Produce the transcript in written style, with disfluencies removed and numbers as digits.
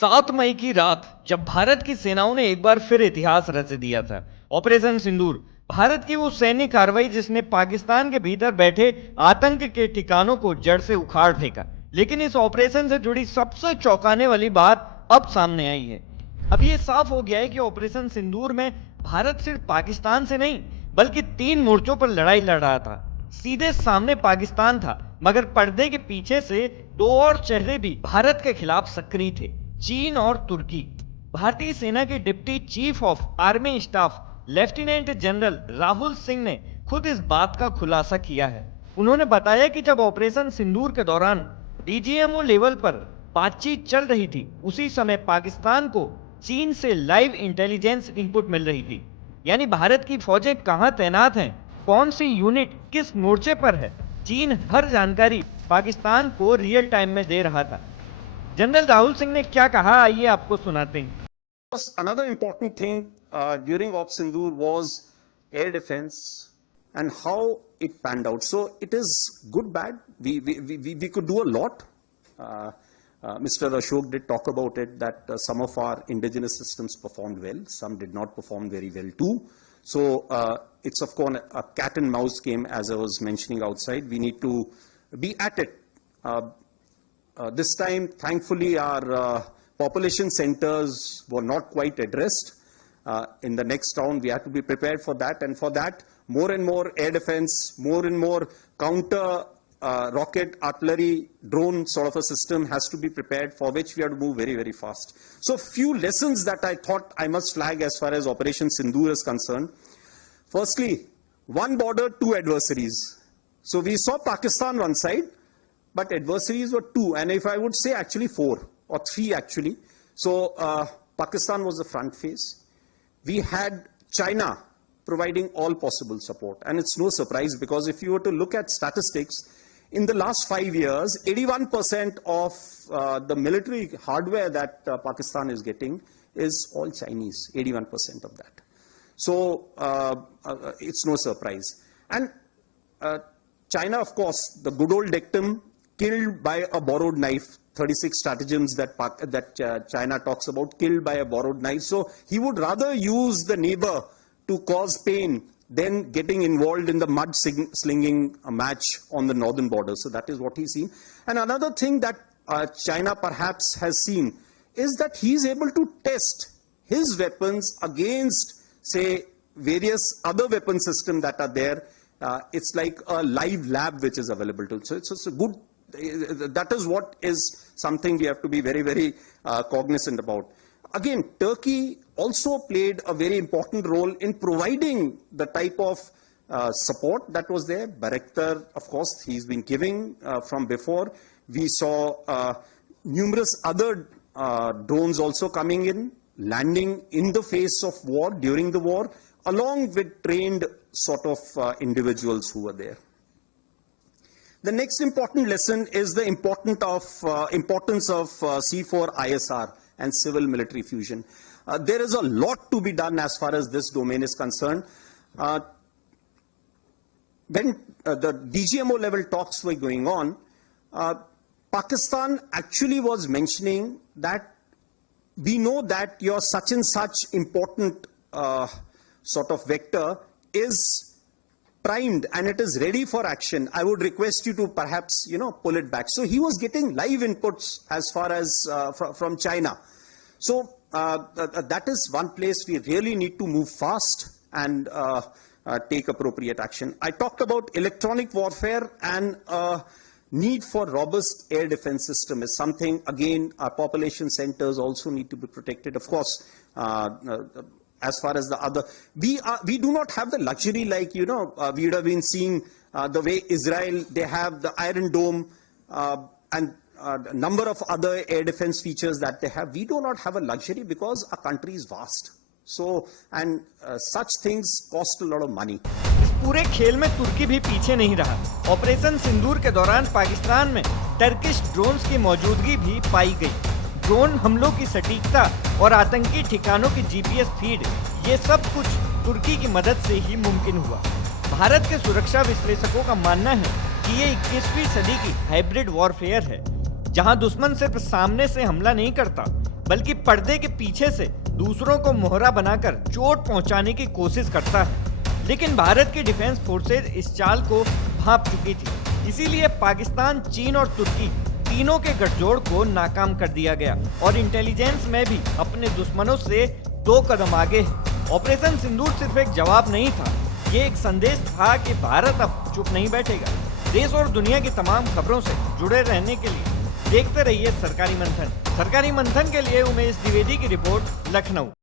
7 मई की रात जब भारत की सेनाओं ने एक बार फिर इतिहास रच दिया था। ऑपरेशन सिंदूर भारत की वो सैन्य कार्रवाई जिसने पाकिस्तान के भीतर बैठे आतंक के ठिकानों को जड़ से उखाड़ फेंका। लेकिन इस ऑपरेशन से जुड़ी सबसे चौंकाने वाली बात अब सामने आई है। अब ये साफ हो गया है कि ऑपरेशन सिंदूर में भारत सिर्फ पाकिस्तान से नहीं बल्कि 3 मोर्चों पर लड़ाई लड़ रहा था। सीधे सामने पाकिस्तान था, मगर पर्दे के पीछे से 2 और चेहरे भी भारत के खिलाफ सक्रिय थे, चीन और तुर्की। भारतीय सेना के deputy chief of army staff lieutenant general Rahul Singh ने खुद इस बात का खुलासा किया है। उन्होंने बताया कि जब ऑपरेशन सिंदूर के दौरान डीजीएमओ लेवल पर बातचीत चल रही थी, उसी समय पाकिस्तान को चीन से लाइव इंटेलिजेंस इनपुट मिल रही थी। यानी भारत की फौजें कहां तैनात हैं, कौन सी यूनिट किस मोर्चे पर है, चीन हर जानकारी पाकिस्तान को रियल टाइम में दे रहा था। जनरल राहुल सिंह ने क्या कहा, आइए आपको सुनाते हैं। Another important thing during Op Sindoor was air defense and how it panned out. So it is good, bad. We could do a lot. Mr. Ashok did talk about it, that some of our indigenous systems performed well, some did not perform very well too. So it's of course a cat and mouse game, as I was mentioning outside. We need to be at it. This time, thankfully, our population centers were not quite addressed. In the next round, we have to be prepared for that. And for that, more and more air defense, more and more counter rocket, artillery, drone sort of a system has to be prepared, for which we have to move very, very fast. So few lessons that I thought I must flag as far as Operation Sindoor is concerned. Firstly, one border, 2 adversaries. So we saw Pakistan one side, but adversaries were 2, and if I would say actually 4 or 3 actually. So Pakistan was the front face. We had China providing all possible support, and it's no surprise, because if you were to look at statistics, in the last 5 years, 81% of the military hardware that Pakistan is getting is all Chinese, 81% of that. So it's no surprise. And China, of course, the good old dictum, killed by a borrowed knife, 36 stratagems that China talks about, killed by a borrowed knife. So he would rather use the neighbor to cause pain than getting involved in the mud-slinging match on the northern border. So that is what he's seen. And another thing that China perhaps has seen is that he's able to test his weapons against, say, various other weapon systems that are there. It's like a live lab which is available to. So it's a good, that is what is something we have to be very, very cognizant about. Again, Turkey also played a very important role in providing the type of support that was there. Bayraktar, of course, he's been giving from before. We saw numerous other drones also coming in, landing in the face of war, during the war, along with trained sort of individuals who were there. The next important lesson is the importance of C4 ISR and civil military fusion. There is a lot to be done as far as this domain is concerned. When the DGMO level talks were going on, Pakistan actually was mentioning that we know that your such and such important sort of vector is primed and it is ready for action. I would request you to perhaps, pull it back. So he was getting live inputs as far as from China. So that is one place we really need to move fast and take appropriate action. I talked about electronic warfare, and need for robust air defense system is something, again, our population centers also need to be protected. Of course, as far as the other, we do not have the luxury, like, we would have been seeing the way Israel, they have the Iron Dome and a number of other air defense features that they have. We do not have a luxury because our country is vast. So, and such things cost a lot of money. इस पूरे खेल में तुर्की भी पीछे नहीं रहा। Operation सिंदूर के दौरान पाकिस्तान में टर्किश ड्रोन्स की मौजूदगी भी पाई गई। ड्रोन हमलों की सटीकता और आतंकी ठिकानों की जीपीएस फीड, ये सब कुछ तुर्की की मदद से ही मुमकिन हुआ। भारत के सुरक्षा विश्लेषकों का मानना है कि ये 21वीं सदी की हाइब्रिड वॉरफेयर है, जहां दुश्मन सिर्फ सामने से हमला नहीं करता बल्कि पर्दे के पीछे से दूसरों को मोहरा बनाकर चोट पहुंचाने की कोशिश करता है। लेकिन भारत की डिफेंस फोर्सेज इस चाल को भांप चुकी थी। इसीलिए पाकिस्तान, चीन और तुर्की तीनों के गठजोड़ को नाकाम कर दिया गया और इंटेलिजेंस में भी अपने दुश्मनों से 2 कदम आगे है। ऑपरेशन सिंदूर सिर्फ एक जवाब नहीं था, ये एक संदेश था कि भारत अब चुप नहीं बैठेगा। देश और दुनिया की तमाम खबरों से जुड़े रहने के लिए देखते रहिए सरकारी मंथन। सरकारी मंथन के लिए उमेश द्विवेदी की रिपोर्ट, लखनऊ।